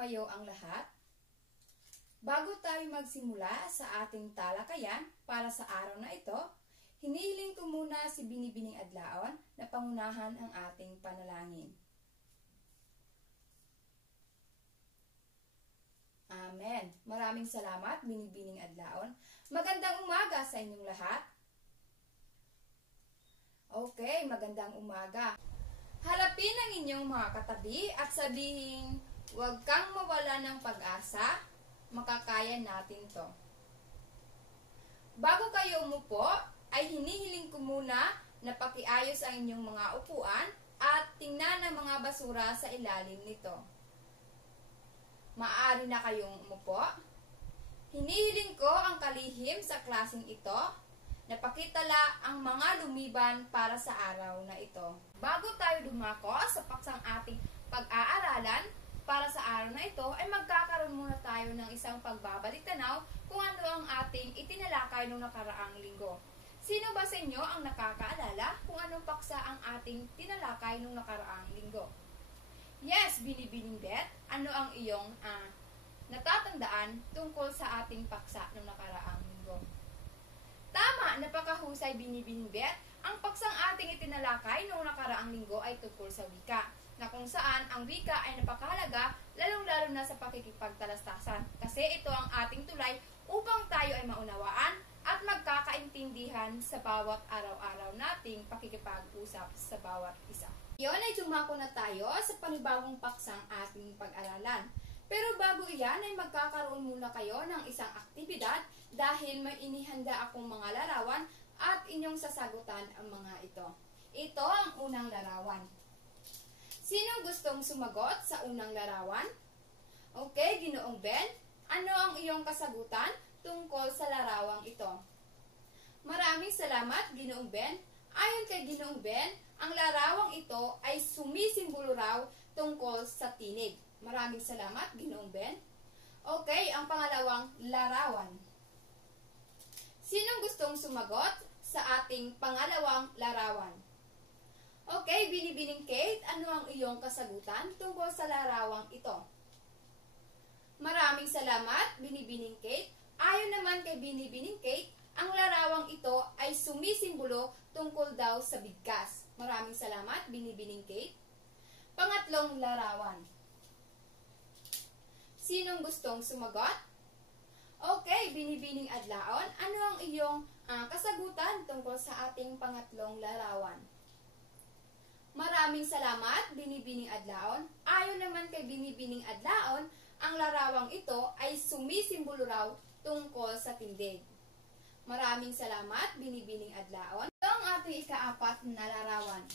tumayo ang lahat? Bago tayo magsimula sa ating talakayan para sa araw na ito, hinihiling ko muna si Binibining Adlaon na pangunahan ang ating panalangin. Amen. Maraming salamat, Binibining Adlaon. Magandang umaga sa inyong lahat. Okay, magandang umaga. Harapin ang inyong mga katabi at sabihin, huwag kang mawala ng pag-asa, makakaya natin to. Bago kayo umupo, ay hinihiling ko muna na pakiayos ang inyong mga upuan at tingnan ang mga basura sa ilalim nito. Maaari na kayong umupo. Hinihiling ko ang kalihim sa klaseng ito na pakitala ang mga lumiban para sa araw na ito. Bago tayo dumako sa paksang ating pag-aaralan, para sa araw na ito ay magkakaroon muna tayo ng isang pagbabalik-tanaw kung ano ang ating itinalakay noong nakaraang linggo. Sino ba sa inyo ang nakakaalala kung anong paksa ang ating tinalakay noong nakaraang linggo? Yes, Binibining Beth, ano ang iyong natatandaan tungkol sa ating paksa noong nakaraang linggo? Tama, napakahusay, Binibining Beth. Ang paksang ating itinalakay noong nakaraang linggo ay tungkol sa wika, na kung saan ang wika ay napakahalaga, lalong-lalo na sa pakikipagtalastasan. Kasi ito ang ating tulay upang tayo ay maunawaan at magkakaintindihan sa bawat araw-araw nating pakikipag-usap sa bawat isa. Iyon ay dumako na tayo sa panibagong paksang ating pag-aralan. Pero bago iyan ay magkakaroon muna kayo ng isang aktibidad dahil may inihanda akong mga larawan at inyong sasagutan ang mga ito. Ito ang unang larawan. Sino gustong sumagot sa unang larawan? Okay, Ginoong Ben, ano ang iyong kasagutan tungkol sa larawang ito? Maraming salamat, Ginoong Ben. Ayon kay Ginoong Ben, ang larawang ito ay sumisimbolo raw tungkol sa tinig. Maraming salamat, Ginoong Ben. Okay, ang pangalawang larawan. Sinong gustong sumagot sa ating pangalawang larawan? Okay, Binibining Kate, ano ang iyong kasagutan tungkol sa larawang ito? Maraming salamat, Binibining Kate. Ayon naman kay Binibining Kate, ang larawang ito ay sumisimbolo tungkol daw sa bigkas. Maraming salamat, Binibining Kate. Pangatlong larawan. Sinong gustong sumagot? Okay, Binibining Adlaon, ano ang iyong kasagutan tungkol sa ating pangatlong larawan? Maraming salamat, Binibining Adlaon. Ayon naman kay Binibining Adlaon, ang larawang ito ay sumisimbolo raw tungkol sa tindig. Maraming salamat, Binibining Adlaon. Ito ang ating ikaapat na larawan.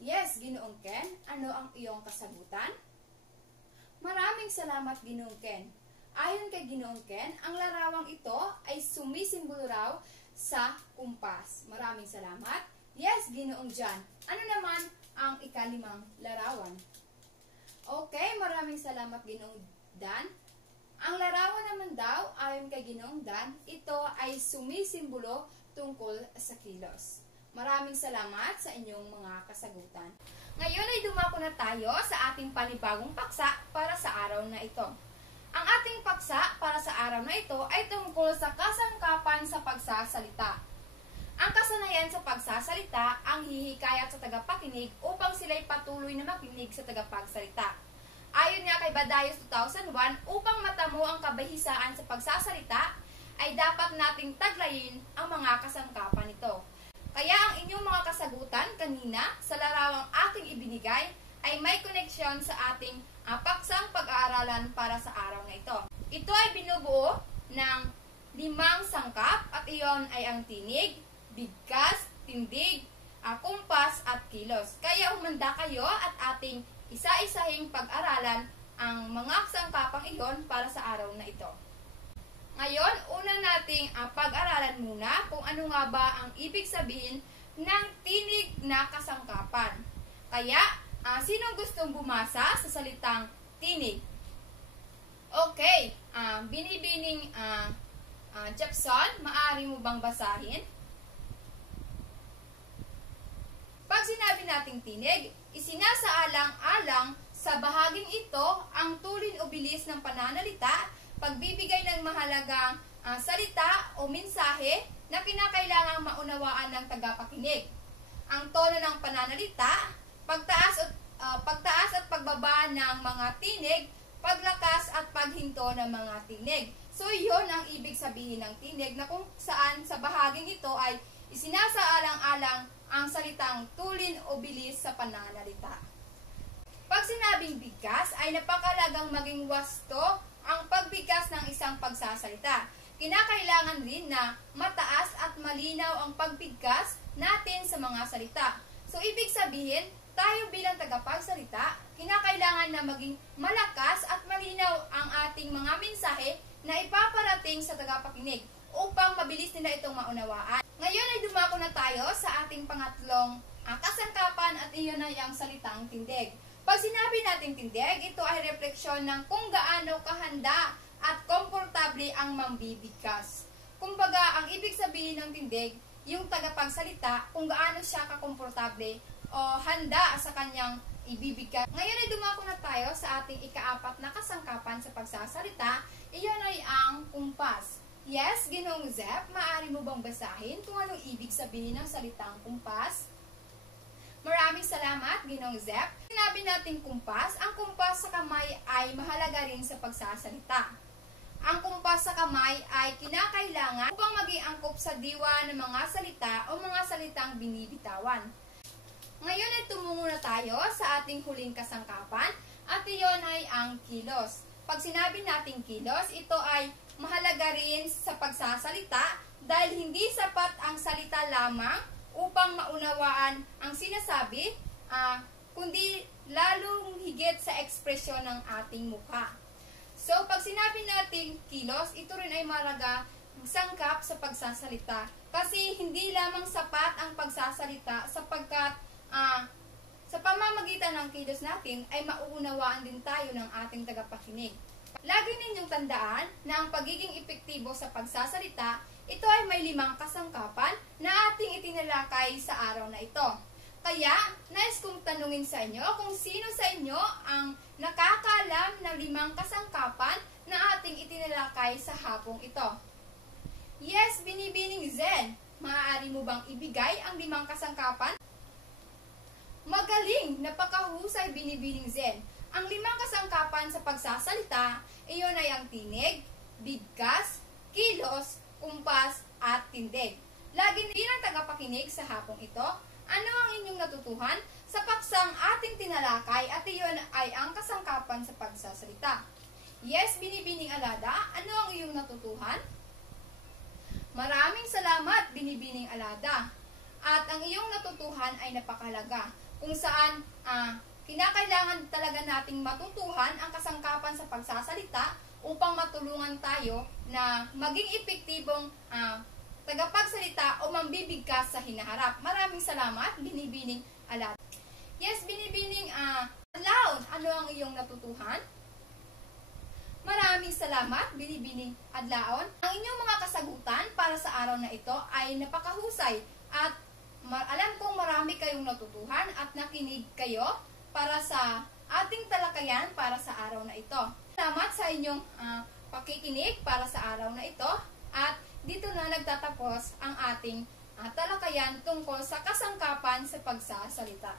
Yes, Ginoong Ken, ano ang iyong kasagutan? Maraming salamat, Ginoong Ken. Ayon kay Ginoong Ken, ang larawang ito ay sumisimbolo raw sa kumpas. Maraming salamat. Yes, Ginoong John. Ano naman ang ikalimang larawan? Okay, maraming salamat, Ginoong Dan. Ang larawan naman daw, ayon kay Ginoong Dan, ito ay sumisimbolo tungkol sa kilos. Maraming salamat sa inyong mga kasagutan. Ngayon ay dumako na tayo sa ating panibagong paksa para sa araw na ito. Ang ating paksa para sa araw na ito ay tungkol sa kasangkapan sa pagsasalita. Ang kasanayan sa pagsasalita ang hihikayat sa tagapakinig upang sila'y patuloy na makinig sa tagapagsalita. Ayon nga kay Badayos 2001, upang matamo ang kabahisaan sa pagsasalita, ay dapat nating taglayin ang mga kasangkapan nito. Kaya ang inyong mga kasagutan kanina sa larawang ating ibinigay ay may koneksyon sa ating paksang pag-aaralan para sa araw na ito. Ito ay binubuo ng 5 sangkap at iyon ay ang tinig, bigkas, tindig, kumpas at kilos. Kaya humanda kayo at ating isa-isahing pag-aralan ang mga sangkapang iyon para sa araw na ito. Ngayon, una nating pag-aralan muna kung ano nga ba ang ibig sabihin ng tinig na kasangkapan. Kaya, sino gustong bumasa sa salitang tinig? Okay, Binibining Jepson, maaari mo bang basahin? Pag sinabi nating tinig, isinasaalang-alang Sa bahaging ito, ang tulin o bilis ng pananalita, pagbibigay ng mahalagang salita o mensahe na kinakailangang maunawaan ng tagapakinig. Ang tono ng pananalita, pagtaas at pagbaba ng mga tinig, paglakas at paghinto ng mga tinig. So, iyon ang ibig sabihin ng tinig na kung saan sa bahaging ito ay isinasaalang-alang ang salitang tulin o bilis sa pananalita. Pag sinabing bigkas, ay napakalagang maging wasto ang pagbigkas ng isang pagsasalita. Kinakailangan rin na mataas at malinaw ang pagbigkas natin sa mga salita. So, ibig sabihin, tayo bilang tagapagsalita, kinakailangan na maging malakas at malinaw ang ating mga mensahe na ipaparating sa tagapakinig upang mabilis nila itong maunawaan. Ngayon ay dumako na tayo sa ating pangatlong kasangkapan at iyon ay ang salitang tindig. Pag sinabi nating tindig, ito ay refleksyon ng kung gaano kahanda at komportable ang mambibigkas. Kumbaga, ang ibig sabihin ng tindig, yung tagapagsalita, kung gaano siya kakomportable o handa sa kanyang ibibigkas. Ngayon ay dumako na tayo sa ating ikaapat na kasangkapan sa pagsasalita, iyon ay ang kumpas. Yes, Ginoong Zep, maaari mo bang basahin kung anong ibig sabihin ng salitang kumpas? Maraming salamat, Ginoong Zep. Sinabi natin kumpas, ang kumpas sa kamay ay mahalaga rin sa pagsasalita. Ang kumpas sa kamay ay kinakailangan upang maging angkop sa diwa ng mga salita o mga salitang binibitawan. Ngayon ay tumungo na tayo sa ating huling kasangkapan at iyon ay ang kilos. Pag sinabi natin kilos, ito ay mahalaga rin sa pagsasalita dahil hindi sapat ang salita lamang upang maunawaan ang sinasabi, kundi lalong higit sa ekspresyon ng ating mukha. So, pag sinabi natin kilos, ito rin ay mahalaga sangkap sa pagsasalita. Kasi hindi lamang sapat ang pagsasalita sapagkat sa pamamagitan ng kilos natin ay mauunawaan din tayo ng ating tagapakinig. Lagi ninyong tandaan na ang pagiging epektibo sa pagsasalita, ito ay may 5 kasangkapan na ating itinalakay sa araw na ito. Kaya, nais kong tanungin sa inyo kung sino sa inyo ang nakakaalam ng 5 kasangkapan na ating itinalakay sa hapong ito. Yes, Binibining Zen, maaari mo bang ibigay ang 5 kasangkapan? Magaling, napakahusay, Binibining Zen. Ang 5 kasangkapan sa pagsasalita, iyon ay ang tinig, bigkas, kilos, kumpas, at tindig. Lagi bilang tagapakinig sa hapong ito, ano ang inyong natutuhan sa paksang ating tinalakay at iyon ay ang kasangkapan sa pagsasalita? Yes, Binibining Alada, ano ang iyong natutuhan? Maraming salamat, Binibining Alada. At ang iyong natutuhan ay napakahalaga, kung saan kinakailangan talaga nating matutuhan ang kasangkapan sa pagsasalita upang matulungan tayo na maging epektibong tagapagsalita o mambibigkas sa hinaharap. Maraming salamat, Binibining Alada. Yes, Binibining Adlaon, ano ang iyong natutuhan? Maraming salamat, Binibining Adlaon. Ang inyong mga kasagutan para sa araw na ito ay napakahusay at alam kong marami kayong natutuhan at nakinig kayo para sa ating talakayan para sa araw na ito. Salamat sa inyong pakikinig para sa araw na ito at dito na nagtatapos ang ating talakayan tungkol sa kasangkapan sa pagsasalita.